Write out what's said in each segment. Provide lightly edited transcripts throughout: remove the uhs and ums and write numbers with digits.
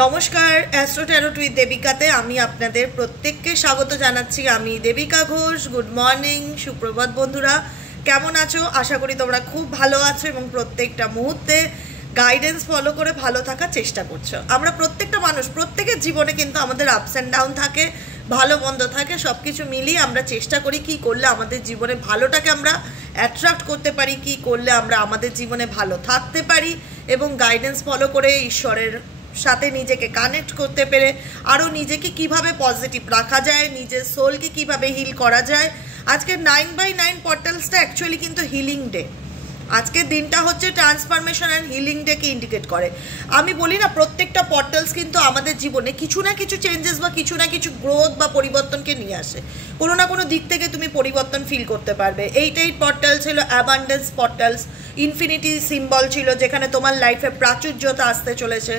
নমস্কার, astro tarot with দেবিকাতে আমি আপনাদের প্রত্যেককে স্বাগত জানাচ্ছি। আমি দেবিকা ঘোষ। গুড মর্নিং, সুপ্রভাত বন্ধুরা, কেমন আছো? আশা করি তোমরা খুব ভালো আছো এবং প্রত্যেকটা মুহূর্তে গাইডেন্স ফলো করে ভালো থাকার চেষ্টা করছো। আমরা প্রত্যেকটা মানুষ, প্রত্যেকের জীবনে কিন্তু আমাদের আপস অ্যান্ড ডাউন থাকে, ভালো মন্দ থাকে, সব কিছু মিলিয়ে আমরা চেষ্টা করি কী করলে আমাদের জীবনে ভালোটাকে আমরা অ্যাট্রাক্ট করতে পারি, কী করলে আমরা আমাদের জীবনে ভালো থাকতে পারি এবং গাইডেন্স ফলো করে ঈশ্বরের সাথে নিজেকে কানেক্ট করতে পেরে আরও নিজেকে কিভাবে পজিটিভ রাখা যায়, নিজের সোলকে কিভাবে হিল করা যায়। আজকের 9/9 পোর্টালসটা অ্যাকচুয়ালি কিন্তু হিলিং ডে। আজকের দিনটা হচ্ছে ট্রান্সফরমেশন অ্যান্ড হিলিং ডেকে ইন্ডিকেট করে। আমি বলি না, প্রত্যেকটা পোর্টালস কিন্তু আমাদের জীবনে কিছু না কিছু চেঞ্জেস বা কিছু না কিছু গ্রোথ বা পরিবর্তনকে নিয়ে আসে। কোনো না কোনো দিক থেকে তুমি পরিবর্তন ফিল করতে পারবে। 8 পোর্টাল ছিল অ্যাবান্ডেন্স পোর্টালস, ইনফিনিটি সিম্বল ছিল যেখানে তোমার লাইফে প্রাচুর্যতা আসতে চলেছে।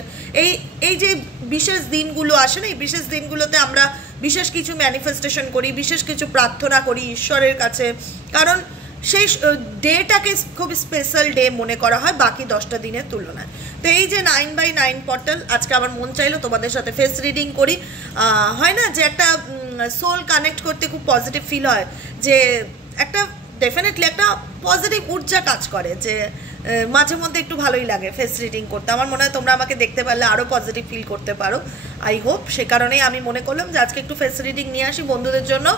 এই যে বিশেষ দিনগুলো আসে না, এই বিশেষ দিনগুলোতে আমরা বিশেষ কিছু ম্যানিফেস্টেশন করি, বিশেষ কিছু প্রার্থনা করি ঈশ্বরের কাছে, কারণ সেই ডেটাকে খুব স্পেশাল ডে মনে করা হয় বাকি 10টা দিনের তুলনায়। তো এই যে 9/9 পোর্টাল, আজকে আমার মন চাইলো তোমাদের সাথে ফেস রিডিং করি। হয় না যে একটা সোল কানেক্ট করতে খুব পজিটিভ ফিল হয়, যে একটা ডেফিনেটলি একটা পজিটিভ ঊর্জা কাজ করে, যে মাঝে মধ্যে একটু ভালোই লাগে ফেস রিডিং করতে। আমার মনে হয় তোমরা আমাকে দেখতে পারলে আরও পজিটিভ ফিল করতে পারো, আই হোপ। সে কারণেই আমি মনে করলাম যে আজকে একটু ফেস রিডিং নিয়ে আসি বন্ধুদের জন্য।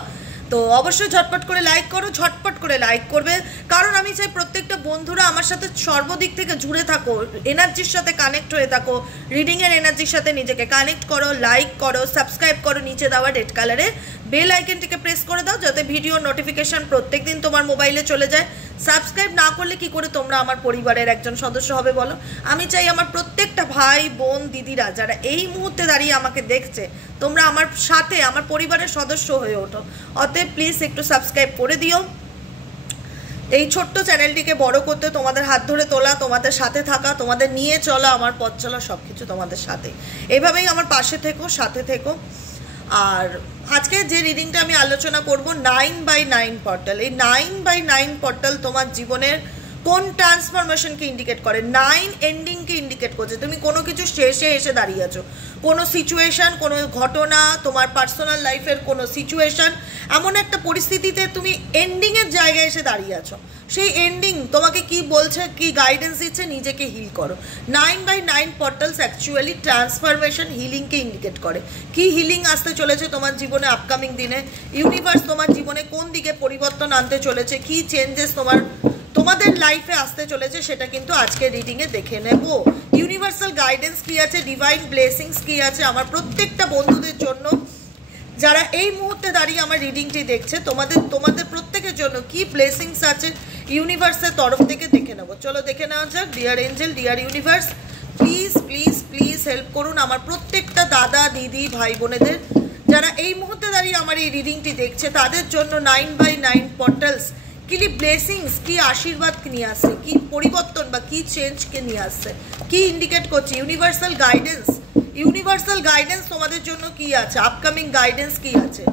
তো অবশ্যই ঝটপট করে লাইক করো, ঝটপট করে লাইক করবে, কারণ আমি চাই প্রত্যেকটা বন্ধুরা আমার সাথে সর্বদিক থেকে জুড়ে থাকো, এনার্জির সাথে কানেক্ট হয়ে থাকো, রিডিংয়ের এনার্জির সাথে নিজেকে কানেক্ট করো, লাইক করো, সাবস্ক্রাইব করো, নিচে দেওয়া রেড কালারে বেল আইকনটিকে প্রেস করে দাও যাতে ভিডিও নোটিফিকেশান প্রত্যেক দিন তোমার মোবাইলে চলে যায়। সাবস্ক্রাইব না করলে কি করে তোমরা আমার পরিবারের একজন সদস্য হবে বলো? আমি চাই আমার প্রত্যেকটা ভাই বোন দিদিরা যারা এই মুহূর্তে দাঁড়িয়ে আমাকে দেখছে, তোমরা আমার সাথে আমার পরিবারের সদস্য হয়ে ওঠো। অতএব প্লিজ একটু সাবস্ক্রাইব করে দিও। এই ছোট্ট চ্যানেলটিকে বড় করতে তোমাদের হাত ধরে তোলা, তোমাদের সাথে থাকা, তোমাদের নিয়ে চলা, আমার পথ চলা, সব কিছু তোমাদের সাথে। এভাবেই আমার পাশে থেকো, সাথে থেকো। আর আজকে যে রিডিংটা আমি আলোচনা করব 9/9 পোর্টাল। এই 9/9 পোর্টাল তোমার জীবনের কোন ট্রান্সফরমেশনকে ইন্ডিকেট করে? 9 এন্ডিংকে ইন্ডিকেট করছে। তুমি কোনো কিছু শেষে এসে দাঁড়িয়ে আছো, কোনো সিচুয়েশান, কোনো ঘটনা, তোমার পার্সোনাল লাইফের কোনো সিচুয়েশান, এমন একটা পরিস্থিতিতে তুমি এন্ডিংয়ের জায়গায় এসে দাঁড়িয়ে আছো। সেই এন্ডিং তোমাকে কি বলছে, কি গাইডেন্স দিচ্ছে? নিজেকে হিল করো। 9/9 পোর্টালস অ্যাকচুয়ালি ট্রান্সফরমেশন, হিলিংকে ইন্ডিকেট করে। কি হিলিং আসতে চলেছে তোমার জীবনে আপকামিং দিনে? ইউনিভার্স তোমার জীবনে কোন দিকে পরিবর্তন আনতে চলেছে, কি চেঞ্জেস তোমাদের লাইফে আসতে চলেছে, সেটা কিন্তু আজকে রিডিংয়ে দেখে নেব। ইউনিভার্সাল গাইডেন্স কি আছে, ডিভাইন ব্লেসিংস কি আছে আমার প্রত্যেকটা বন্ধুদের জন্য যারা এই মুহূর্তে দাঁড়িয়ে আমার রিডিংটি দেখছে, তোমাদের প্রত্যেকের জন্য কি ব্লেসিংস আছে ইউনিভার্সের তরফ থেকে দেখে নেব। চলো দেখে নেওয়া যাক। Dear angel, deer universe, please please please help করুন আমার প্রত্যেকটা দাদা দিদি ভাই বোনেদের যারা এই মুহূর্তে দাঁড়িয়ে আমার এই রিডিংটি দেখছে, তাদের জন্য 9/9 পোর্টালস কি ব্লেসিংস, কি আশীর্বাদ নিয়ে আসছে, কি পরিবর্তন বা কি চেঞ্জকে নিয়ে আসছে, কি ইন্ডিকেট করছে ইউনিভার্সাল গাইডেন্স। ইউনিভার্সাল গাইডেন্স তোমাদের জন্য কি আছে, আপকামিং গাইডেন্স কি আছে?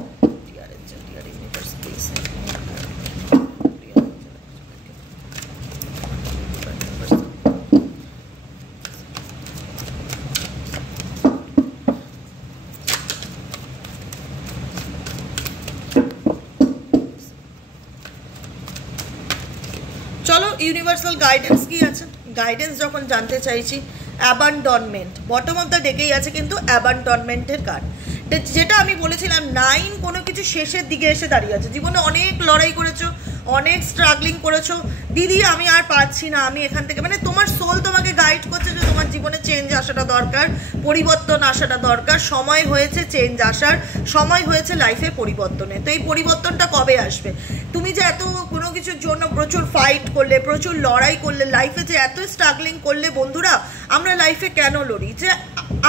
চলো ইউনিভার্সাল গাইডেন্স কি আছে। গাইডেন্স যখন জানতে চাইছি, অ্যাবান্ডনমেন্ট বটম অফ দ্য ডেকেই আছে কিন্তু অ্যাবান্ডনমেন্টের কার্ড, যেটা আমি বলেছিলাম 9 কোনো কিছু শেষের দিকে এসে দাঁড়িয়ে আছে। জীবনে অনেক লড়াই করেছো, অনেক স্ট্রাগলিং করেছো, দিদি আমি আর পারছি না, আমি এখান থেকে, মানে তোমার সোল তোমাকে গাইড করছে যে তোমার জীবনে চেঞ্জ আসাটা দরকার, পরিবর্তন আসাটা দরকার, সময় হয়েছে চেঞ্জ আসার, সময় হয়েছে লাইফে পরিবর্তনে। তো এই পরিবর্তনটা কবে আসবে? তুমি যে এত কোনো কিছুর জন্য প্রচুর ফাইট করলে, প্রচুর লড়াই করলে, লাইফে যে এত স্ট্রাগলিং করলে, বন্ধুরা আমরা লাইফে কেন লড়ি? যে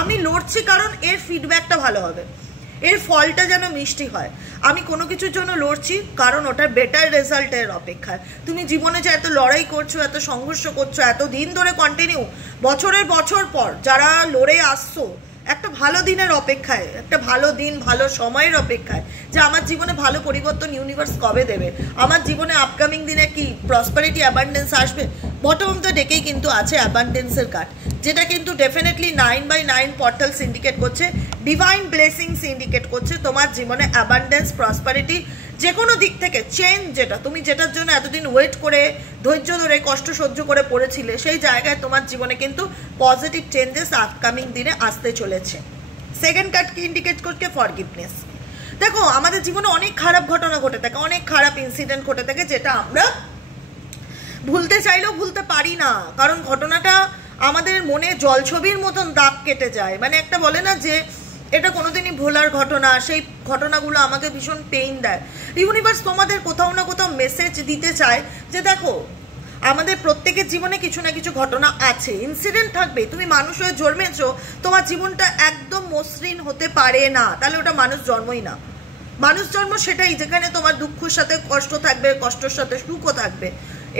আমি লড়ছি কারণ এর ফিডব্যাকটা ভালো হবে, এর ফলটা যেন মিষ্টি হয়। আমি কোনো কিছুর জন্য লড়ছি কারণ ওটার বেটার রেজাল্টের অপেক্ষায়। তুমি জীবনে যে এত লড়াই করছো, এত সংঘর্ষ করছো, এত দিন ধরে কন্টিনিউ, বছরের বছর পর যারা লড়ে আসছো, একটা ভালো দিনের অপেক্ষায়, একটা ভালো দিন, ভালো সময়ের অপেক্ষায়, যে আমার জীবনে ভালো পরিবর্তন ইউনিভার্স কবে দেবে, আমার জীবনে আপকামিং দিনে কি প্রসপারিটি, অ্যাবান্ডেন্স আসবে। বটম অফ দ্য ডেকেই কিন্তু আছে অ্যাবান্ডেন্সের কার্ড। যেটা কিন্তু ডেফিনেটলি 9/9 পোর্টালস ইন্ডিকেট করছে, ডিভাইন ব্লেসিংস ইন্ডিকেট করছে তোমার জীবনে অ্যাবান্ডেন্স, প্রসপারিটি, যে কোনো দিক থেকে চেঞ্জ, যেটা তুমি যেটার জন্য এতদিন ওয়েট করে ধৈর্য ধরে কষ্ট সহ্য করে পড়েছিলে, সেই জায়গায় তোমার জীবনে কিন্তু পজিটিভ চেঞ্জেস আপকামিং দিনে আসতে চলেছে। সেকেন্ড কার্ড কি ইন্ডিকেট করছে? ফরগিভনেস। দেখো আমাদের জীবনে অনেক খারাপ ঘটনা ঘটে থাকে, অনেক খারাপ ইনসিডেন্ট ঘটে থাকে, যেটা আমরা ভুলতে চাইলেও ভুলতে পারি না, কারণ ঘটনাটা আমাদের মনে জলছবির মতন দাগ কেটে যায়। মানে একটা বলে না যে এটা কোনোদিনই ভোলার ঘটনা, সেই ঘটনাগুলো আমাকে ভীষণ পেইন দেয়। ইউনিভার্স তোমাদের কোথাও না কোথাও মেসেজ দিতে চায় যে দেখো আমাদের প্রত্যেকের জীবনে কিছু না কিছু ঘটনা আছে, ইনসিডেন্ট থাকবে। তুমি মানুষ হয়ে জন্মেছো, তোমার জীবনটা একদম মসৃণ হতে পারে না, তাহলে ওটা মানুষ জন্মই না। মানুষ জন্ম সেটাই, যেখানে তোমার দুঃখের সাথে কষ্ট থাকবে, কষ্টের সাথে সুখও থাকবে।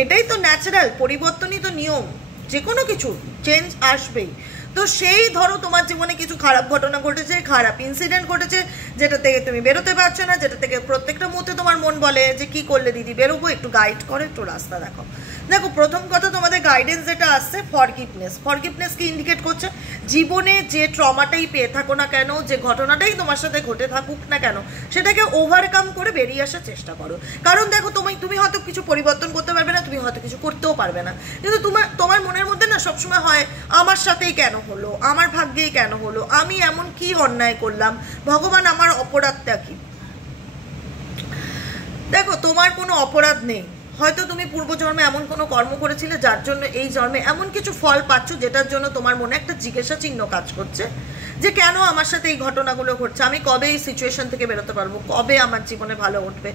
এটাই তো ন্যাচারাল, পরিবর্তনই তো নিয়ম, যে কোনো কিছু চেঞ্জ আসবেই। তো সেই ধরো তোমার জীবনে কিছু খারাপ ঘটনা ঘটেছে, খারাপ ইনসিডেন্ট ঘটেছে, যেটা থেকে তুমি বেরোতে পারছো না, যেটা থেকে প্রত্যেকটা মুহূর্তে তোমার মন বলে যে কি করলে দিদি বেরোবো, একটু গাইড করো, একটু রাস্তা দেখো। দেখো প্রথম কথা তোমাদের গাইডেন্স যেটা আসছে ফরগিভনেস। ফরগিভনেস কি ইন্ডিকেট করছে? জীবনে যে ট্রমাটাই পেয়ে থাকো না কেন, যে ঘটনাটাই তোমার সাথে ঘটে থাকুক না কেন, সেটাকে ওভারকাম করে বেরিয়ে আসার চেষ্টা করো। কারণ দেখো তুমি হয়তো কিছু পরিবর্তন করতে পারবে না, তুমি হয়তো কিছু করতেও পারবে না, কিন্তু তোমার মনের মধ্যে না সবসময় হয় আমার সাথেই কেন হলো, আমার ভাগ্যেই কেন হলো, আমি এমন কি অন্যায় করলাম, ভগবান আমার অপরাধটা কি? দেখো তোমার কোনো অপরাধ নেই, হয়তো তুমি পূর্বজন্মে এমন কোনো কর্ম করেছিলে যার জন্য এই জন্মে এমন কিছু ফল পাচ্ছ, যেটার জন্য তোমার মনে একটা জিজ্ঞাসা চিহ্ন কাজ করছে যে কেন আমার সাথে এই ঘটনাগুলো ঘটছে, আমি কবে এই সিচুয়েশন থেকে বেরোতে পারবো, কবে আমার জীবনে ভালো উঠবে,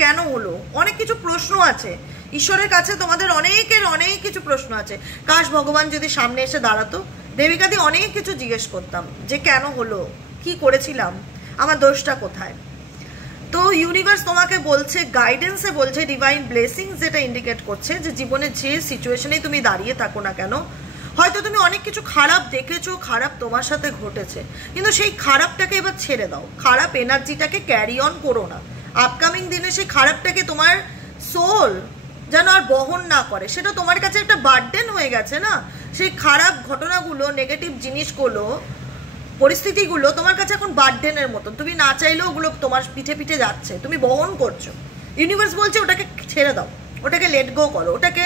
কেন হলো। অনেক কিছু প্রশ্ন আছে ঈশ্বরের কাছে, তোমাদের অনেক কিছু প্রশ্ন আছে। কাশ ভগবান যদি সামনে এসে দাঁড়াতো, দেবিকাদি অনেক কিছু জিজ্ঞেস করতাম যে কেন হলো, কি করেছিলাম, আমার দোষটা কোথায়। তো ইউনিভার্স তোমাকে বলছে, গাইডেন্সে বলছে, ডিভাইন ব্লেসিংস যেটা ইন্ডিকেট করছে যে জীবনে যে সিচুয়েশনেই তুমি দাঁড়িয়ে থাকো না কেন, হয়তো তুমি অনেক কিছু খারাপ দেখেছো, খারাপ তোমার সাথে ঘটেছে, কিন্তু সেই খারাপটাকে এবার ছেড়ে দাও, খারাপ এনার্জিটাকে ক্যারি অন করো না। আপকামিং দিনে সেই খারাপটাকে তোমার সোল যেন আর বহন না করে, সেটা তোমার কাছে একটা বার্ডেন হয়ে গেছে না। সেই খারাপ ঘটনাগুলো, নেগেটিভ জিনিসগুলো, পরিস্থিতিগুলো তোমার কাছে এখন বার্ডেনের মতন, তুমি না চাইলেও ওগুলো তোমার পিঠে পিঠে যাচ্ছে, তুমি বহন করছো। ইউনিভার্স বলছে ওটাকে ছেড়ে দাও, ওটাকে লেট গো করো, ওটাকে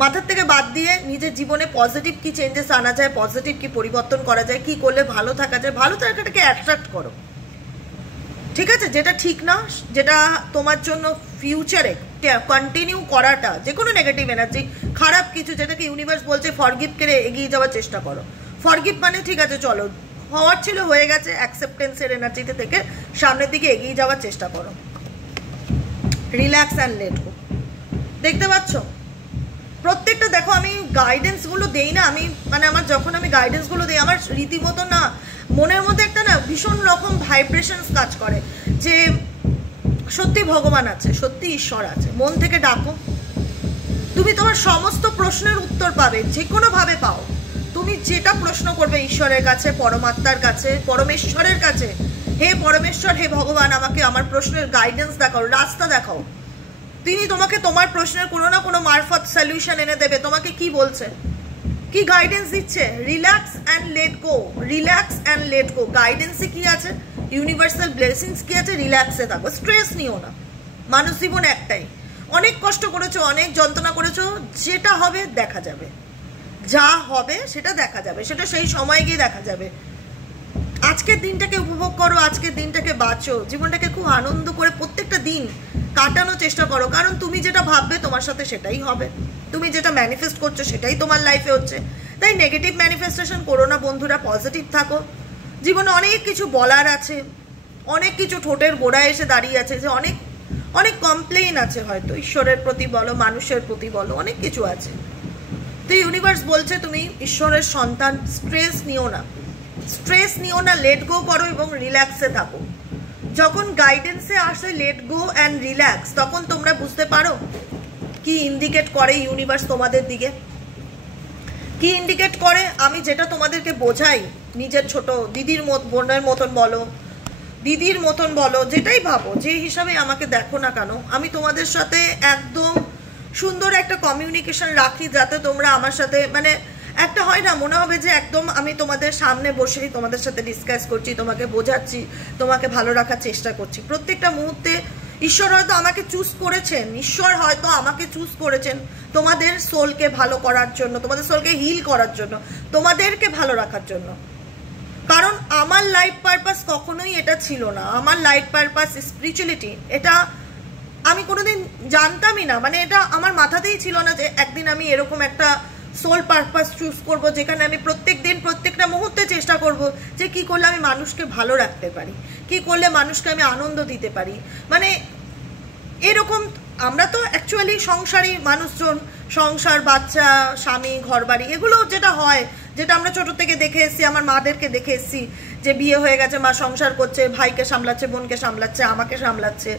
মাথার থেকে বাদ দিয়ে নিজের জীবনে পজিটিভ কি চেঞ্জেস আনা যায়, পজিটিভ কি পরিবর্তন করা যায়, কি করলে ভালো থাকা যায়, ভালো থাকাটাকে অ্যাট্রাক্ট করো। ঠিক আছে, যেটা ঠিক না, যেটা তোমার জন্য ফিউচারে কন্টিনিউ করাটা, যে কোনো নেগেটিভ এনার্জি, খারাপ কিছু, যেটাকে ইউনিভার্স বলছে ফরগিভ করে এগিয়ে যাওয়ার চেষ্টা করো। ফরগিভ মানে ঠিক আছে চলো, হওয়ার ছিল হয়ে গেছে, অ্যাকসেপ্টেন্সের এনার্জিতে থেকে সামনের দিকে এগিয়ে যাওয়ার চেষ্টা করো। রিল্যাক্স অ্যান্ড লেট গো। দেখতে পাচ্ছ প্রত্যেকটা, দেখো আমি গাইডেন্সগুলো দেই না, আমি মানে যখন আমি গাইডেন্সগুলো দিই, আমার রীতিমতো না মনের মধ্যে একটা না ভীষণ রকম ভাইব্রেশনস কাজ করে যে সত্যি ভগবান আছে, সত্যি ঈশ্বর আছে। মন থেকে ডাকো, তুমি তোমার সমস্ত প্রশ্নের উত্তর পাবে, যে কোনোভাবে পাও। তুমি যেটা প্রশ্ন করবে ঈশ্বরের কাছে, পরমাত্মার কাছে, পরমেশ্বরের কাছে, হে পরমেশ্বর, হে ভগবান, আমাকে আমার প্রশ্নের গাইডেন্স দেখাও, রাস্তা দেখাও। তিনি তোমাকে তোমার প্রশ্নের কোনো না কোনো মারফত সলিউশন এনে দেবে। তোমাকে কি বলছে, কি গাইডেন্স দিচ্ছে? Relax and let go, relax and let go. গাইডেন্সে কি আছে, ইউনিভার্সাল ব্লেসিংস কি আছে? রিল্যাক্সে থাকো, স্ট্রেস নিও না। মানুষ জীবন একটাই, অনেক কষ্ট করেছো, অনেক যন্ত্রণা করেছো, যেটা হবে দেখা যাবে, যা হবে সেটা দেখা যাবে, সেটা সেই সময় গিয়ে দেখা যাবে। আজকের দিনটাকে উপভোগ করো, আজকের দিনটাকে বাঁচো, জীবনটাকে খুব আনন্দ করে প্রত্যেকটা দিন কাটানোর চেষ্টা করো, কারণ তুমি যেটা ভাববে তোমার সাথে সেটাই হবে, তুমি যেটা ম্যানিফেস্ট করছো সেটাই তোমার লাইফে হচ্ছে। তাই নেগেটিভ ম্যানিফেস্টেশন করো না বন্ধুরা, পজিটিভ থাকো। জীবনে অনেক কিছু বলার আছে, অনেক কিছু ঠোঁটের গোড়ায় এসে দাঁড়িয়ে আছে, যে অনেক অনেক কমপ্লেইন আছে, হয়তো ঈশ্বরের প্রতি বলো, মানুষের প্রতি বলো, অনেক কিছু আছে। তো ইউনিভার্স বলছে তুমি ঈশ্বরের সন্তান, স্ট্রেস নিও না, স্ট্রেস নিও না, লেট গো করো এবং রিল্যাক্সে থাকো। যখন গাইডেন্সে আসে লেট গো অ্যান্ড রিল্যাক্স, তখন তোমরা বুঝতে পারো কি ইন্ডিকেট করে ইউনিভার্স তোমাদের দিকে, কি ইন্ডিকেট করে। আমি যেটা তোমাদেরকে বোঝাই, নিজের ছোট দিদির বোনের মতন বলো, দিদির মতন বলো, যেটাই ভাবো, যে হিসাবে আমাকে দেখো না কেন, আমি তোমাদের সাথে একদম সুন্দর একটা কমিউনিকেশন রাখি, যাতে তোমরা আমার সাথে মানে একটা হয় না, মনে হবে যে একদম আমি তোমাদের সামনে বসেই তোমাদের সাথে ডিসকাস করছি, তোমাকে বোঝাচ্ছি, তোমাকে ভালো রাখার চেষ্টা করছি। প্রত্যেকটা মুহূর্তে ঈশ্বর হয়তো আমাকে চুজ করেছেন, ঈশ্বর হয়তো আমাকে চুজ করেছেন তোমাদের সোলকে ভালো করার জন্য, তোমাদের সোলকে হিল করার জন্য, তোমাদেরকে ভালো রাখার জন্য। কারণ আমার লাইফ পারপাস কখনোই এটা ছিল না। আমার লাইফ পারপাস স্পিরিচুয়ালিটি, এটা আমি কোনোদিন জানতামই না, মানে এটা আমার মাথাতেই ছিল না যে একদিন আমি এরকম একটা সোল পারপাস চুজ করব, যেখানে আমি প্রত্যেক দিন প্রত্যেকটা মুহূর্তে চেষ্টা করব যে কি করলে আমি মানুষকে ভালো রাখতে পারি, কি করলে মানুষকে আমি আনন্দ দিতে পারি। মানে এরকম আমরা তো অ্যাকচুয়ালি সংসারী মানুষজন, সংসার, বাচ্চা, স্বামী, ঘরবাড়ি, এগুলো যেটা হয়, যেটা আমরা ছোট থেকে দেখে এসেছি, আমার মাদেরকে দেখে এসেছি যে বিয়ে হয়ে গেছে, মা সংসার করছে, ভাইকে সামলাচ্ছে, বোনকে সামলাচ্ছে, আমাকে সামলাচ্ছে,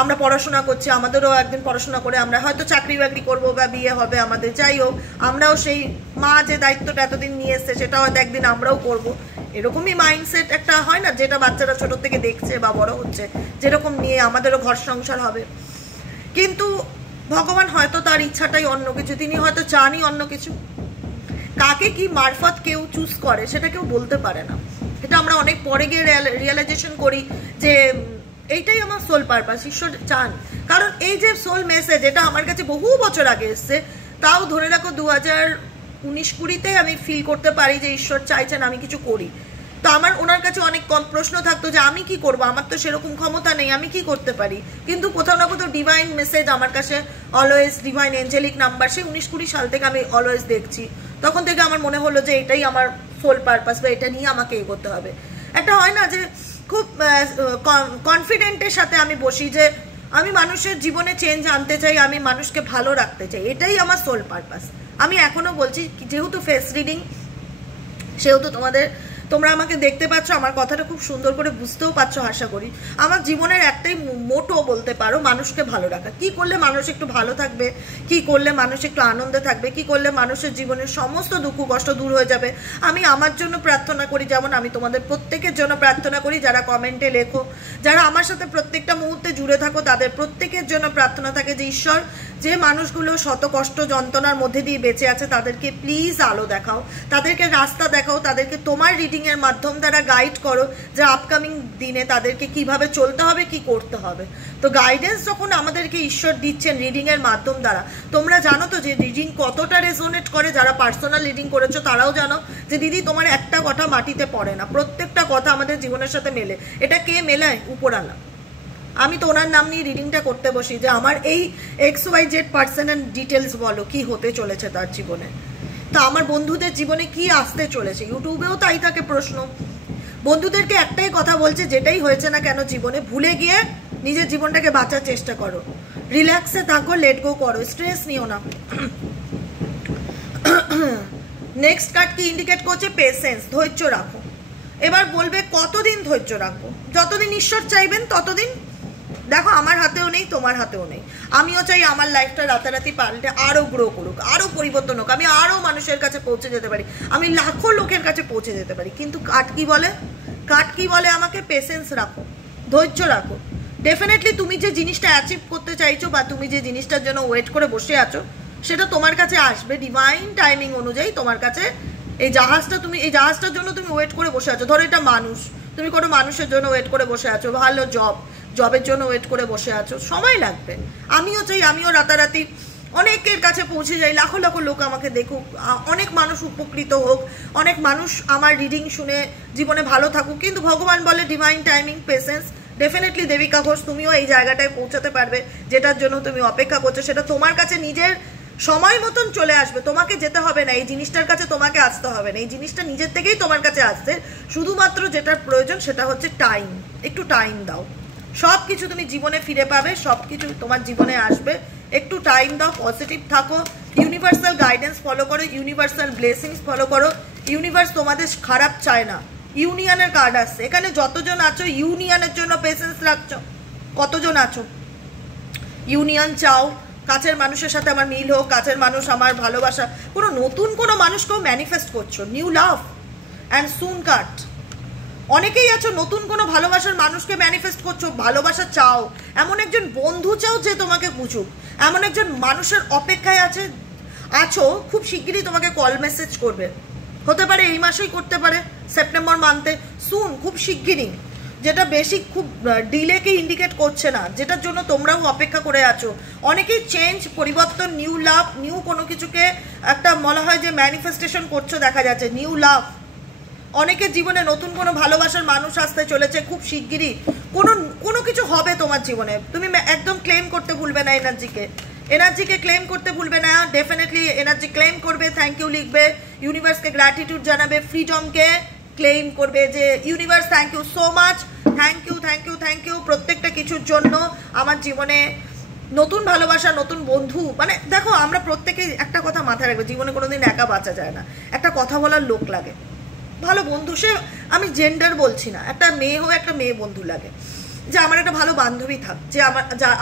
আমরা পড়াশোনা করছি, আমাদেরও একদিন পড়াশোনা করে আমরা হয়তো চাকরি বাকরি করবো বা বিয়ে হবে আমাদের, যাই হোক আমরাও সেই মা যে দায়িত্বটা এতদিন নিয়ে এসছে সেটা হয়তো একদিন আমরাও করব। এরকমই মাইন্ডসেট একটা হয় না, যেটা বাচ্চারা ছোট থেকে দেখছে বা বড় হচ্ছে, যেরকম নিয়ে আমাদেরও ঘর সংসার হবে। কিন্তু ভগবান হয়তো তার ইচ্ছাটাই অন্য কিছু, তিনি হয়তো চানই অন্য কিছু। কাকে কি মারফত কেউ চুজ করে সেটা কেউ বলতে পারে না। এটা আমরা অনেক পরে গিয়ে রিয়েলাইজেশন করি যে এইটাই আমার সোল পারপাস, ঈশ্বর চান। কারণ এই যে সোল মেসেজ, এটা আমার কাছে বহু বছর আগে এসছে, তাও ধরে রাখো 2019-20 আমি ফিল করতে পারি যে ঈশ্বর চাইছেন আমি কিছু করি। তো আমার ওনার কাছে অনেক কম প্রশ্ন থাকতো যে আমি কি করব, আমার তো সেরকম ক্ষমতা নেই, আমি কি করতে পারি। কিন্তু কোথাও না কোথাও ডিভাইন মেসেজ আমার কাছে অলওয়েজ, ডিভাইন এঞ্জেলিক নাম্বার, সেই 19-20 সাল থেকে আমি অলওয়েজ দেখছি। তখন থেকে আমার মনে হলো যে এটাই আমার সোল পারপাস, বা এটা নিয়ে আমাকে এগোতে হবে। একটা হয় না যে খুব কনফিডেন্টের সাথে আমি বসি যে আমি মানুষের জীবনে চেঞ্জ আনতে চাই, আমি মানুষকে ভালো রাখতে চাই, এটাই আমার সোল পারপাস। আমি এখনো বলছি, যেহেতু ফেস রিডিং, সেহেতু তোমরা আমাকে দেখতে পাচ্ছ, আমার কথাটা খুব সুন্দর করে বুঝতেও পারছো আশা করি। আমার জীবনের একটাই মোটো বলতে পারো, মানুষকে ভালো রাখা। কি করলে মানুষ একটু ভালো থাকবে, কি করলে মানুষ একটু আনন্দে থাকবে, কি করলে মানুষের জীবনের সমস্ত দুঃখ কষ্ট দূর হয়ে যাবে, আমি আমার জন্য প্রার্থনা করি। যেমন আমি তোমাদের প্রত্যেকের জন্য প্রার্থনা করি, যারা কমেন্টে লেখো, যারা আমার সাথে প্রত্যেকটা মুহূর্তে জুড়ে থাকো, তাদের প্রত্যেকের জন্য প্রার্থনা থাকে যে ঈশ্বর, যে মানুষগুলো শত কষ্ট যন্ত্রণার মধ্যে দিয়ে বেঁচে আছে তাদেরকে প্লিজ আলো দেখাও, তাদেরকে রাস্তা দেখাও, তাদেরকে তোমার রিডিংয়ের মাধ্যম দ্বারা গাইড করো যে আপকামিং দিনে তাদেরকে কিভাবে চলতে হবে, কি করতে হবে। তো গাইডেন্স যখন আমাদেরকে ঈশ্বর দিচ্ছেন রিডিংয়ের মাধ্যম দ্বারা, তোমরা জানো তো যে রিডিং কতটা রেজোনেট করে। যারা পার্সোনাল রিডিং করেছো তারাও জানো যে দিদি তোমার একটা কথা মাটিতে পড়ে না, প্রত্যেকটা কথা আমাদের জীবনের সাথে মেলে। এটা কে মেলায়? উপরালা। আমি তো ওনার নাম নিয়ে রিডিংটা করতে বসি যে আমার এই XYZ পার্সনের ডিটেলস বলো, কি হতে চলেছে তার জীবনে, তা আমার বন্ধুদের জীবনে কি আসতে চলেছে। ইউটিউবেও তাই থাকে প্রশ্ন। বন্ধুদেরকে একটাই কথা বলছে, যেটাই হয়েছে না কেন জীবনে, ভুলে গিয়ে নিজের জীবনটাকে বাঁচার চেষ্টা করো, রিল্যাক্সে থাকো, লেট গো করো, স্ট্রেস নিও না। নেক্সট কার্ড কি ইন্ডিকেট করছে? পেশেন্স, ধৈর্য রাখো। এবার বলবে কতদিন ধৈর্য রাখবো? যতদিন ঈশ্বর চাইবেন ততদিন। দেখো আমার হাতেও নেই, তোমার হাতেও নেই। আমিও চাই আমার লাইফটা রাতারাতি পাল্টে আরো গ্রো করুক, আরো পরিবর্তন হোক, আমি আরো মানুষের কাছে পৌঁছে যেতে পারি, আমি লাখো লোকের কাছে পৌঁছে যেতে পারি। কিন্তু কাঠ কি বলে? কাঠ কি বলে আমাকে? পেশেন্স রাখো, ধৈর্য রাখো। ডেফিনেটলি তুমি যে জিনিসটা অ্যাচিভ করতে চাইছো বা তুমি যে জিনিসটার জন্য ওয়েট করে বসে আছো, সেটা তোমার কাছে আসবে ডিভাইন টাইমিং অনুযায়ী। তোমার কাছে এই জাহাজটার জন্য তুমি ওয়েট করে বসে আছো। ধরো এটা মানুষ, তুমি কোনো মানুষের জন্য ওয়েট করে বসে আছো, ভালো জবের জন্য ওয়েট করে বসে আছো, সময় লাগবে। আমিও চাই আমিও রাতারাতি অনেকের কাছে পৌঁছে যাই, লাখো লাখো লোক আমাকে দেখুক, অনেক মানুষ উপকৃত হোক, অনেক মানুষ আমার রিডিং শুনে জীবনে ভালো থাকুক। কিন্তু ভগবান বলে divine timing, patience. Definitely Debika Ghosh, তুমিও এই জায়গাটায় পৌঁছাতে পারবে যেটার জন্য তুমি অপেক্ষা করছো। সেটা তোমার কাছে নিজের সময় মতন চলে আসবে, তোমাকে যেতে হবে না, এই জিনিসটার কাছে তোমাকে আসতে হবে না, এই জিনিসটা নিজের থেকেই তোমার কাছে আসছে। শুধুমাত্র যেটার প্রয়োজন সেটা হচ্ছে টাইম। একটু টাইম দাও, সব কিছু তুমি জীবনে ফিরে পাবে, সব কিছু তোমার জীবনে আসবে। একটু টাইম দাও, পজিটিভ থাকো, ইউনিভার্সাল গাইডেন্স ফলো করো, ইউনিভার্সাল ব্লেসিংস ফলো করো। ইউনিভার্স তোমাদের খারাপ চায় না। ইউনিয়নের কার্ড আসছে এখানে, যতজন আছো ইউনিয়নের জন্য পেশেন্স রাখছো, কতজন আছো ইউনিয়ন চাও, কাছের মানুষের সাথে আমার মিল হোক, কাছের মানুষ আমার ভালোবাসা, কোনো নতুন কোনো মানুষকেও ম্যানিফেস্ট করছো, নিউ লাভ অ্যান্ড সুন কাট। অনেকেই আছো নতুন কোনো ভালোবাসার মানুষকে ম্যানিফেস্ট করছো, ভালোবাসা চাও, এমন একজন বন্ধু চাও যে তোমাকে বুঝুক, এমন একজন মানুষের অপেক্ষায় আছে। আছো, খুব শিগগিরই তোমাকে কল মেসেজ করবে, হতে পারে এই মাসেই, করতে পারে সেপ্টেম্বর মান্থে, সুন, খুব শিগগিরই, যেটা বেশি খুব ডিলেকে ইন্ডিকেট করছে না, যেটার জন্য তোমরাও অপেক্ষা করে আছো। অনেকেই চেঞ্জ, পরিবর্তন, নিউ লাভ, নিউ কোনো কিছুকে একটা বলা হয় যে ম্যানিফেস্টেশন করছো দেখা যাচ্ছে, নিউ লাভ। অনেকের জীবনে নতুন কোনো ভালোবাসার মানুষ আসতে চলেছে খুব শিগগিরই, কোনো কিছু হবে তোমার জীবনে। তুমি একদম ক্লেম করতে ভুলবে না এনার্জিকে ক্লেম করতে ভুলবে না, ডেফিনেটলি এনার্জি ক্লেম করবে, থ্যাংক ইউ লিখবে, ইউনিভার্সকে গ্র্যাটিটিউড জানাবে, ফ্রিডমকে ক্লেম করবে যে universe thank you so much, thank you thank you thank you প্রত্যেকটা কিছুর জন্য। আমার জীবনে নতুন ভালোবাসা, নতুন বন্ধু, মানে দেখো আমরা প্রত্যেকেই একটা কথা মাথায় রাখবে, জীবনে কোনোদিন একা বাঁচা যায় না, একটা কথা বলার লোক লাগে, ভালো বন্ধু, সে আমি জেন্ডার বলছি না, একটা মেয়ে হোক, একটা মেয়ে বন্ধু লাগে, যে আমার একটা ভালো বান্ধবী থাক, যে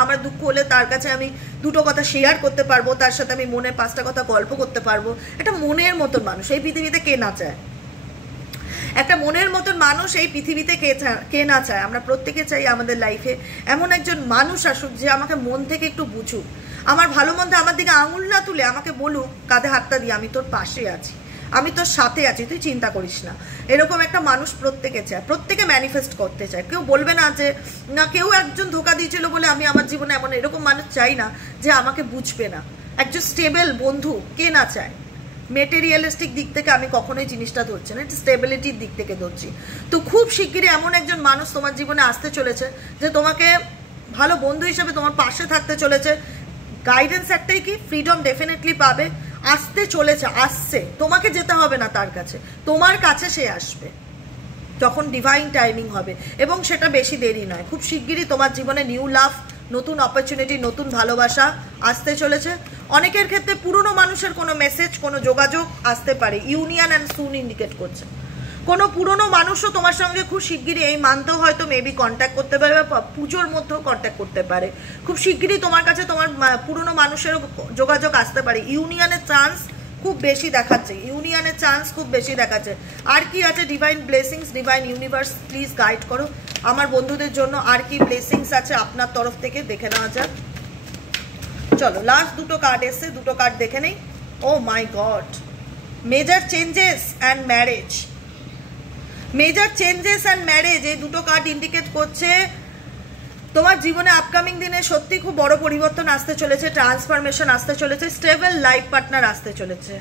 আমার দুঃখ হলে তার কাছে আমি দুটো কথা শেয়ার করতে পারবো, তার সাথে আমি মনের 5টা কথা গল্প করতে পারবো। একটা মনের মতন মানুষ এই পৃথিবীতে কে না চায়? একটা মনের মতন মানুষ এই পৃথিবীতে কে না চায়? আমরা প্রত্যেকে চাই আমাদের লাইফে এমন একজন মানুষ আসুক যে আমাকে মন থেকে একটু বুঝুক, আমার ভালো মন্দে আমার দিকে আঙুল না তুলে আমাকে বলুক কাঁধে হাতটা দিয়ে, আমি তোর পাশে আছি, আমি তোর সাথে আছি, তুই চিন্তা করিস না। এরকম একটা মানুষ প্রত্যেকে চায়, প্রত্যেকে ম্যানিফেস্ট করতে চায়। কেউ বলবে না যে না কেউ একজন ধোকা দিয়েছিল বলে আমি আমার জীবনে এমন, এরকম মানুষ চাই না যে আমাকে বুঝবে না। একজন স্টেবল বন্ধু কে না চায়? মেটেরিয়ালিস্টিক দিক থেকে আমি কখনোই জিনিসটা ধরছি না, এটা স্টেবিলিটির দিক থেকে ধরছি। তো খুব শিগগিরই এমন একজন মানুষ তোমার জীবনে আসতে চলেছে যে তোমাকে ভালো বন্ধু হিসেবে তোমার পাশে থাকতে চলেছে। গাইডেন্স একটাই কি, ফ্রিডম ডেফিনেটলি পাবে, আসতে চলেছে, আসছে, তোমাকে যেতে হবে না তার কাছে, তোমার কাছে সে আসবে যখন ডিভাইন টাইমিং হবে, এবং সেটা বেশি দেরি নয়। খুব শিগগিরই তোমার জীবনে নিউ লাভ, নতুন অপরচুনিটি, নতুন ভালোবাসা আসতে চলেছে। অনেকের ক্ষেত্রে পুরনো মানুষের কোনো মেসেজ, কোনো যোগাযোগ আসতে পারে, ইউনিয়ন অ্যান্ড সুন ইন্ডিকেট করছে। কোনো পুরনো মানুষও তোমার সঙ্গে খুব শিগগিরই এই মান্থেও হয়তো মেবি কন্ট্যাক্ট করতে পারে, বা পুজোর মধ্যেও কন্ট্যাক্ট করতে পারে। খুব শিগগিরই তোমার কাছে তোমার পুরনো মানুষেরও যোগাযোগ আসতে পারে। ইউনিয়নের চান্স খুব বেশি দেখাচ্ছে, ইউনিয়নের চান্স খুব বেশি দেখাচ্ছে। আর কি আছে? Divine blessings, divine universe please guide করো আমার বন্ধুদের জন্য, আর কি ব্লেসিংস আছে আপনার তরফ থেকে দেখে নেওয়া যাক। চলো লাস্ট দুটো কার্ড এসছে, দুটো কার্ড দেখে নেই। Oh my god, major changes and marriage, major changes and marriage, এই দুটো কার্ড ইন্ডিকেট করছে তোমার জীবনে আপকামিং দিনে সত্যি খুব বড় পরিবর্তন আসতে চলেছে, ট্রান্সফরমেশন আসতে চলেছে, স্টেবল লাইফ পার্টনার আসতে চলেছে।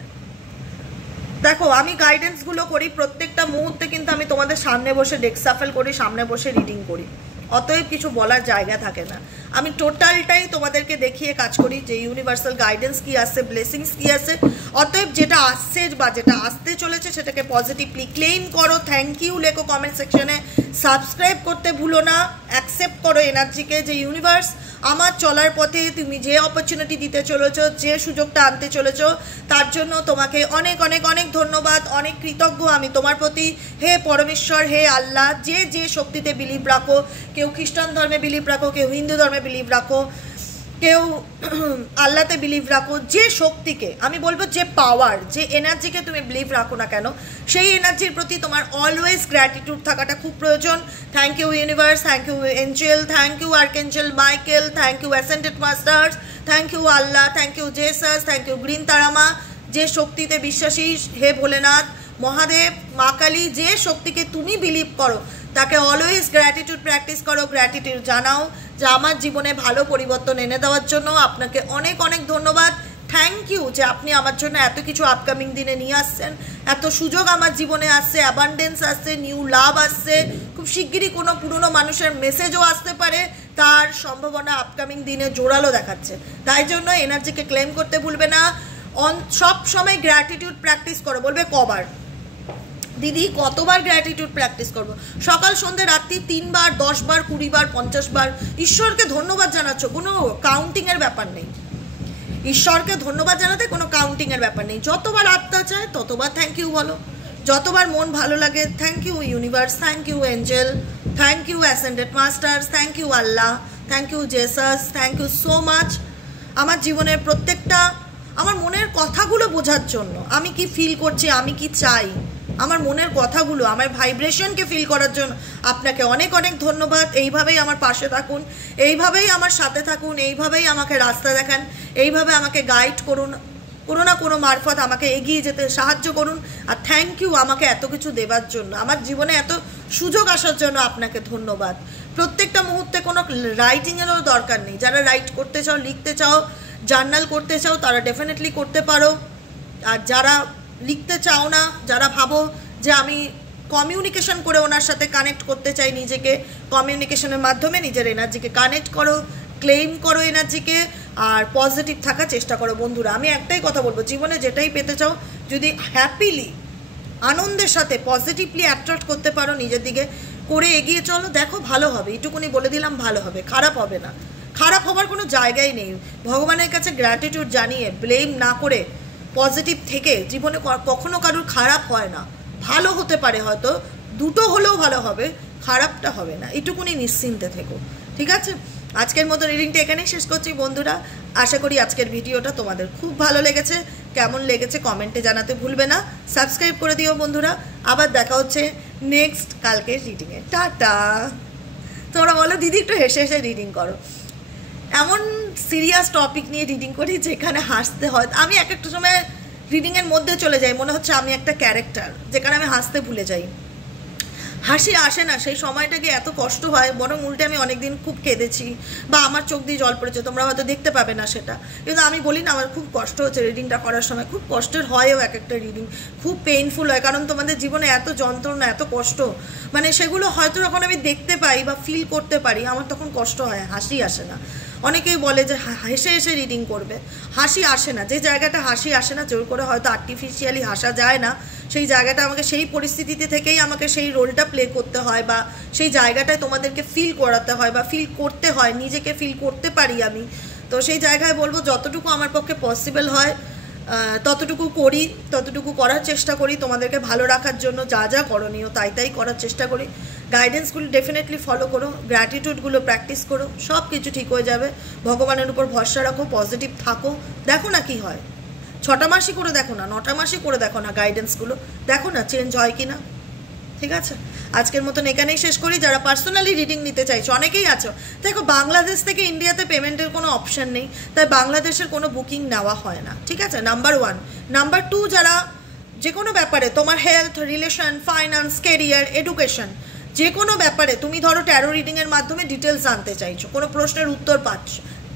দেখো আমি গাইডেন্সগুলো করি প্রত্যেকটা মুহূর্তে, কিন্তু আমি তোমাদের সামনে বসে ডেক শাফল করি, সামনে বসে রিডিং করি, অতএব কিছু বলার জায়গা থাকে না। আমি টোটালটাই তোমাদেরকে দেখিয়ে কাজ করি যে ইউনিভার্সাল গাইডেন্স কি আসছে, ব্লেসিংস কি আসছে। অতএব যেটা আসছে বা যেটা আসতে চলেছে সেটাকে পজিটিভলি ক্লেম করো, থ্যাংক ইউ লেখো কমেন্ট সেকশনে, সাবস্ক্রাইব করতে ভুলো না, অ্যাকসেপ্ট করো এনার্জিকে যে ইউনিভার্স আমার চলার পথে তুমি যে অপরচুনিটি দিতে চলেছো, যে সুযোগটা আনতে চলেছো, তার জন্য তোমাকে অনেক অনেক অনেক ধন্যবাদ, অনেক কৃতজ্ঞ আমি তোমার প্রতি। হে পরমেশ্বর, হে আল্লাহ, যে যে শক্তিতে বিলিভ রাখো, কেউ খ্রিস্টান ধর্মে বিলিভ রাখো, কেউ হিন্দু ধর্মে বিলিভ রাখো, কেউ আল্লাহতে বিলিভ রাখো, যে শক্তিকে আমি বলবো, যে পাওয়ার, যে এনার্জিকে তুমি বিলিভ রাখো না কেন, সেই এনার্জির প্রতি তোমার অলওয়েজ গ্র্যাটিটিউড থাকাটা খুব প্রয়োজন। Thank you universe, thank you angel, thank you archangel Michael, thank you ascended masters, thank you Allah, thank you Jesus, thank you green Tarama, যে শক্তিতে বিশ্বাসী হে ভোলেনাথ মহাদেব, মা কালী, যে শক্তিকে তুমি বিলিভ করো তাকে অলওয়েজ গ্র্যাটিটিউড প্র্যাকটিস করো, গ্র্যাটিটিউড জানাও যে আমার জীবনে ভালো পরিবর্তন এনে দেওয়ার জন্য আপনাকে অনেক অনেক ধন্যবাদ। থ্যাংক ইউ যে আপনি আমার জন্য এত কিছু আপকামিং দিনে নিয়ে আসছেন, এত সুযোগ আমার জীবনে আসছে, অ্যাবান্ডেন্স আসছে, নিউ লাভ আসছে, খুব শিগগিরই কোনো পুরনো মানুষের মেসেজও আসতে পারে, তার সম্ভাবনা আপকামিং দিনে জোরালো দেখাচ্ছে। তাই জন্য এনার্জিকে ক্লেম করতে ভুলবে না, সব সময় গ্র্যাটিটিউড প্র্যাকটিস করো। বলবে কবার দিদি, কতবার গ্র্যাটিটিউড প্র্যাকটিস করবো? সকাল সন্ধ্যে রাত্রি 3 বার, 10 বার, 20 বার, 50 বার ঈশ্বরকে ধন্যবাদ জানাচ্ছ, কোনো কাউন্টিংয়ের ব্যাপার নেই। ঈশ্বরকে ধন্যবাদ জানাতে কোনো কাউন্টিংয়ের ব্যাপার নেই। যতবার আত্মা চায় ততবার থ্যাংক ইউ বলো, যতবার মন ভালো লাগে thank you universe, thank you angel, thank you ascended masters, thank you Allah, thank you Jesus, thank you so much আমার জীবনের প্রত্যেকটা, আমার মনের কথাগুলো বোঝার জন্য, আমি কি ফিল করছি, আমি কি চাই, আমার মনের কথাগুলো, আমার ভাইব্রেশনকে ফিল করার জন্য আপনাকে অনেক অনেক ধন্যবাদ। এইভাবেই আমার পাশে থাকুন, এইভাবেই আমার সাথে থাকুন, এইভাবেই আমাকে রাস্তা দেখান, এইভাবে আমাকে গাইড করুন। কোনো না কোনো মারফত আমাকে এগিয়ে যেতে সাহায্য করুন। আর থ্যাংক ইউ আমাকে এত কিছু দেওয়ার জন্য, আমার জীবনে এত সুযোগ আসার জন্য আপনাকে ধন্যবাদ। প্রত্যেকটা মুহূর্তে কোনো রাইটিংয়েরও দরকার নেই। যারা রাইট করতে চাও, লিখতে চাও, জার্নাল করতে চাও, তারা ডেফিনেটলি করতে পারো। আর যারা লিখতে চাও না, যারা ভাবো যে আমি কমিউনিকেশন করে ওনার সাথে কানেক্ট করতে চাই নিজেকে, কমিউনিকেশনের মাধ্যমে নিজের এনার্জিকে কানেক্ট করো, ক্লেম করো এনার্জিকে, আর পজিটিভ থাকার চেষ্টা করো। বন্ধুরা, আমি একটাই কথা বলবো, জীবনে যেটাই পেতে চাও যদি হ্যাপিলি, আনন্দের সাথে পজিটিভলি অ্যাট্রাক্ট করতে পারো নিজের দিকে, করে এগিয়ে চলো, দেখো ভালো হবে। এটুকুনি বলে দিলাম, ভালো হবে, খারাপ হবে না। খারাপ হবার কোনো জায়গাই নেই। ভগবানের কাছে গ্র্যাটিটিউড জানিয়ে, ব্লেম না করে, পজিটিভ থেকে, জীবনে কখনো কারোর খারাপ হয় না। ভালো হতে পারে, হয়তো দুটো হলেও ভালো হবে, খারাপটা হবে না। এটুকুনি নিশ্চিন্তে থেকো, ঠিক আছে? আজকের মতো রিডিংটা এখানেই শেষ করছি বন্ধুরা। আশা করি আজকের ভিডিওটা তোমাদের খুব ভালো লেগেছে। কেমন লেগেছে কমেন্টে জানাতে ভুলবে না। সাবস্ক্রাইব করে দিও বন্ধুরা। আবার দেখা হচ্ছে নেক্সট কালকের রিডিংয়ে। টাটা। তোমরা বলো দিদি একটু হেসে হেসে রিডিং করো। এমন সিরিয়াস টপিক নিয়ে রিডিং করি যেখানে হাসতে হয়। আমি এক একটা সময় রিডিংয়ের মধ্যে চলে যাই, মনে হচ্ছে আমি একটা ক্যারেক্টার, যেখানে আমি হাসতে ভুলে যাই। হাসি আসে না, সেই সময়টাকে এত কষ্ট হয়, বরং উল্টে আমি অনেকদিন খুব কেঁদেছি, বা আমার চোখ দিয়ে জল পড়েছে, তোমরা হয়তো দেখতে পাবে না সেটা, কিন্তু আমি বলি না আমার খুব কষ্ট হচ্ছে রিডিংটা করার সময়। খুব কষ্টের হয়ও এক একটা রিডিং, খুব পেইনফুল হয়, কারণ তোমাদের জীবনে এত যন্ত্রণা, এত কষ্ট, মানে সেগুলো হয়তো যখন আমি দেখতে পাই বা ফিল করতে পারি, আমার তখন কষ্ট হয়, হাসি আসে না। অনেকেই বলে যে হেসে হেসে রিডিং করবে, হাসি আসে না। যে জায়গাটা হাসি আসে না, জোর করে হয়তো আর্টিফিশিয়ালি হাসা যায় না, সেই জায়গাটা আমাকে সেই পরিস্থিতিতে থেকেই আমাকে সেই রোলটা প্লে করতে হয়, বা সেই জায়গাটায় তোমাদেরকে ফিল করাতে হয়, বা ফিল করতে হয়, নিজেকে ফিল করতে পারি আমি। তো সেই জায়গায় বলবো যতটুকু আমার পক্ষে পসিবল হয় ততটুকু করি, ততটুকু করার চেষ্টা করি, তোমাদেরকে ভালো রাখার জন্য যা যা করণীয় তাই করার চেষ্টা করি। গাইডেন্সগুলো ডেফিনেটলি ফলো করো, গ্র্যাটিটিউডগুলো প্র্যাকটিস করো, সব কিছু ঠিক হয়ে যাবে। ভগবানের উপর ভরসা রাখো, পজিটিভ থাকো, দেখো না কি হয়। 6টা মাসই করে দেখো না, 9টা মাসই করে দেখো না, গাইডেন্সগুলো দেখো না চেঞ্জ হয় কি না। ঠিক আছে, আজকের মতন এখানেই শেষ করি। যারা পার্সোনালি রিডিং নিতে চাইছো, অনেকেই আছো, দেখো বাংলাদেশ থেকে ইন্ডিয়াতে পেমেন্টের কোনো অপশান নেই, তাই বাংলাদেশের কোনো বুকিং নেওয়া হয় না। ঠিক আছে, নাম্বার 1। নাম্বার 2, যারা যে কোনো ব্যাপারে তোমার health, relation, finance, career, education, যে কোনো ব্যাপারে তুমি ধরো ট্যারো রিডিংয়ের মাধ্যমে ডিটেলস জানতে চাইছো, কোনো প্রশ্নের উত্তর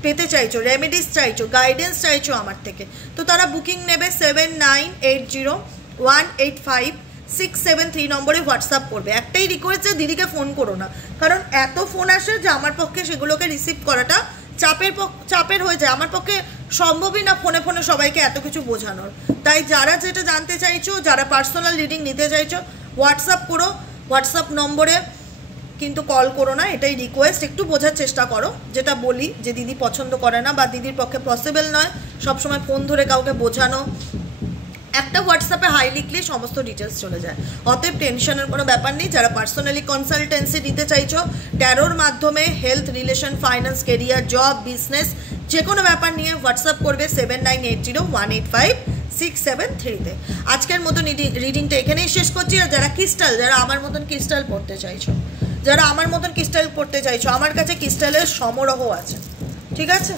পেতে চাইছো, রেমেডিস চাইছো, গাইডেন্স চাইছো আমার থেকে, তো তারা বুকিং নেবে 7980185673 নম্বরে হোয়াটসঅ্যাপ করবে। একটাই রিকোয়েস্ট যে দিদিকে ফোন করো না, কারণ এত ফোন আসে যে আমার পক্ষে সেগুলোকে রিসিভ করাটা চাপের হয়ে যায়। আমার পক্ষে সম্ভবই না ফোনে ফোনে সবাইকে এত কিছু বোঝানোর। তাই যারা যেটা জানতে চাইছো, যারা পার্সোনাল রিডিং নিতে চাইছো, হোয়াটসঅ্যাপ করো। হোয়াটসঅ্যাপ নম্বরে কিন্তু কল করো না, এটাই রিকোয়েস্ট। একটু বোঝার চেষ্টা করো, যেটা বলি যে দিদি পছন্দ করে না বা দিদির পক্ষে পসিবল নয় সবসময় ফোন ধরে কাউকে বোঝানো। একটা হোয়াটসঅ্যাপে হাই লিখলেই সমস্ত ডিটেলস চলে যায়। অতএব টেনশনের কোনো ব্যাপার নেই। যারা পার্সোনালি কনসালটেন্সি নিতে চাইছো ট্যারোর মাধ্যমে, health, relation, finance, career, job, business, যে কোনো ব্যাপার নিয়ে হোয়াটসঅ্যাপ করবে 7980185673-তে। আজকের মতন রিডিংটা এখানেই শেষ করছি। আর যারা ক্রিস্টাল, যারা আমার মতন ক্রিস্টাল পড়তে চাইছো, আমার কাছে ক্রিস্টালের সমারোহ আছে। ঠিক আছে,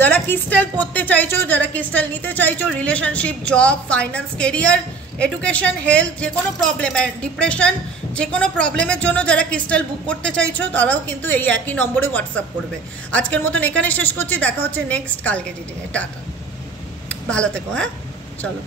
যারা ক্রিস্টাল পড়তে চাইছো, যারা ক্রিস্টাল নিতে চাইছো, relationship, job, finance, career, education, health, যে কোনো প্রবলেম, ডিপ্রেশন, যে কোনো প্রবলেমের জন্য যারা ক্রিস্টাল বুক করতে চাইছো, তারাও কিন্তু এই একই নম্বরে হোয়াটসঅ্যাপ করবে। আজকের মতন এখানে শেষ করছি, দেখা হচ্ছে নেক্সট কালকে রিডিংয়ে। টাটা, ভালো থেকো। হ্যাঁ, চলো।